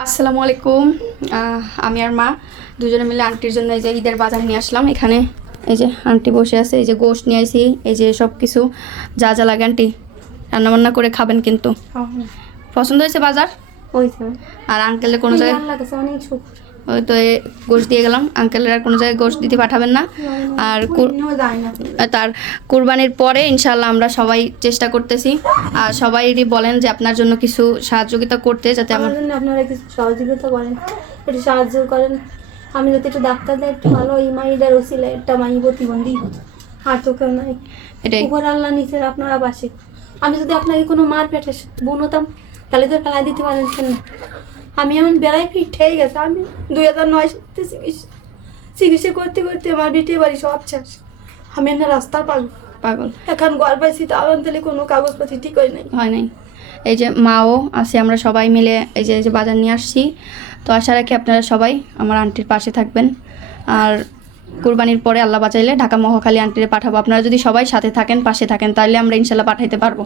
আসসালামু আলাইকুম। আমি আর মা দুজনে মিলে আন্টির জন্য এই যে ঈদের বাজার নিয়ে আসলাম। এখানে এই যে আন্টি বসে আছে, এই যে গোশত নিয়ে আসি, এই যে সব কিছু যা যা লাগে আন্টি রান্নাবান্না করে খাবেন কিন্তু। পছন্দ হয়েছে বাজার? আর আঙ্কেলের কোনো জায়গায় ওই তো গোশত দিয়ে গেলাম, আঙ্কেলের আর কোনো জায়গায় গোশত দিতে পাঠাবেন না। আর তার কুরবানির পরে ইনশাল্লাহ আমরা সবাই চেষ্টা করতেছি, আর সবাইরই বলেন যে আপনার জন্য কিছু সাহায্যতা করতে, যাতে আমার জন্য আপনারা কিছু সহযোগিতা করেন, একটু সাহায্য করেন। আমি যাতে একটু ডাক্তার দেয় একটু ভালো, এই মাইটার ওসিলে একটা মাই প্রতিবন্ধী, আর তো কেউ নাই। এটাই উপর আল্লাহ নিচের আপনারা পাশে। আমি যদি আপনাকে কোনো মার পেটে বুনতাম তাহলে তো ফেলাই দিতে পারেন না। আমি এমন বেড়াই ফিট হয়ে গেছে। আমি 2009 সালে চিকিৎসা করতে করতে আমার বেটে বাড়ি সব শেষ। আমি না রাস্তার পাগল। এখন ঘর পাইছি তো আমার তাহলে কোনো কাগজপাতি ঠিক হয় নাই। এই যে মাও আছে, আমরা সবাই মিলে এই যে বাজার নিয়ে আসছি। তো আশা রাখি আপনারা সবাই আমার আন্টির পাশে থাকবেন। আর কুরবানির পরে আল্লাহ বাঁচাইলে ঢাকা মহাখালী আন্টিরে পাঠাবো। আপনারা যদি সবাই সাথে থাকেন, পাশে থাকেন, তাহলে আমরা ইনশাল্লাহ পাঠাইতে পারবো।